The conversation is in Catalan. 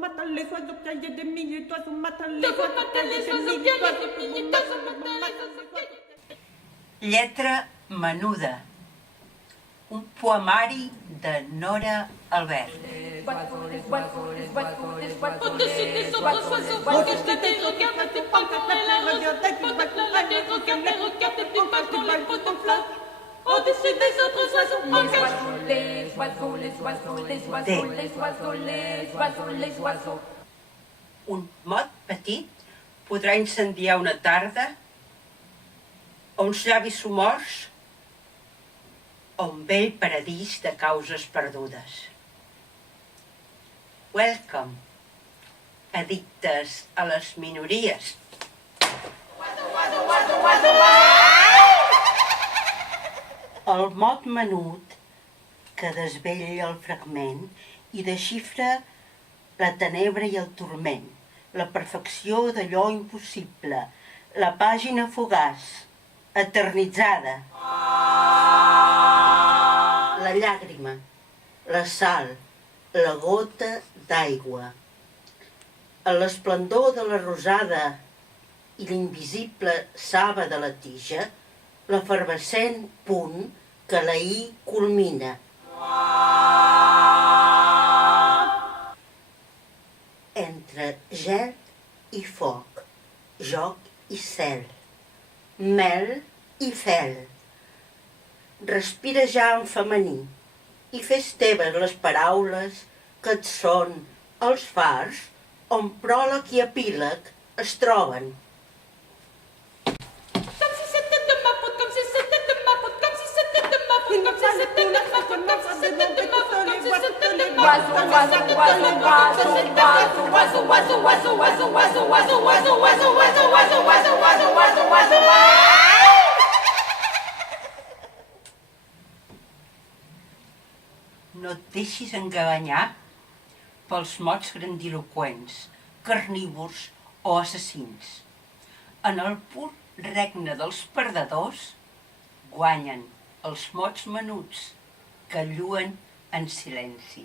matent les oiseaux, qu'il y ait des milliers d'oiseaux, matent les oiseaux, qu'il y ait des milliers d'oiseaux. Lletra menuda. Un poemari de Nora Albert. Au-dessus des autres oiseaux, regardez, regardez tes pantons et la rose, regardez, regardez tes pantons, les poteaux fleurs. Au-dessus des autres oiseaux, regarde. Les oiseaux, les oiseaux, les oiseaux, les oiseaux, les oiseaux, les oiseaux. Un mot petit podrà incendiar una tarda, o uns llavis somorts, o un vell paradís de causes perdudes. Welcome, addictes a les minories. El mot menut que desvella el fragment i desxifra la tenebra i el turment, la perfecció d'allò impossible, la pàgina fugaç, eternitzada. La llàgrima, la sal, la gota d'aigua. L'esplendor de la rosada i l'invisible saba de la tija, l'efervescent punt que l'ahir culmina. Entre gel i foc, joc i cel, mel i fel. Respira ja en femení i fes teves les paraules que et són els fars on pròleg i epíleg es troben. Comme si c'était de ma faute, comme si c'était de ma faute, comme si c'était de ma faute, comme si c'était de ma faute, comme si c'était de ma faute, comme si c'était de ma faute. Oiseau, oiseau, oiseau, oiseau, oiseau, oiseau, oiseau, oiseau, oiseau, oiseau, oiseau, oiseau, oiseau, oiseau, oiseau, oiseau, oiseau, oiseau, oiseau. No et deixis enganyar pels mots grandiloqüents, carnívors o assassins. En el pur regne dels perdedors guanyen els mots menuts que lluen en silenci.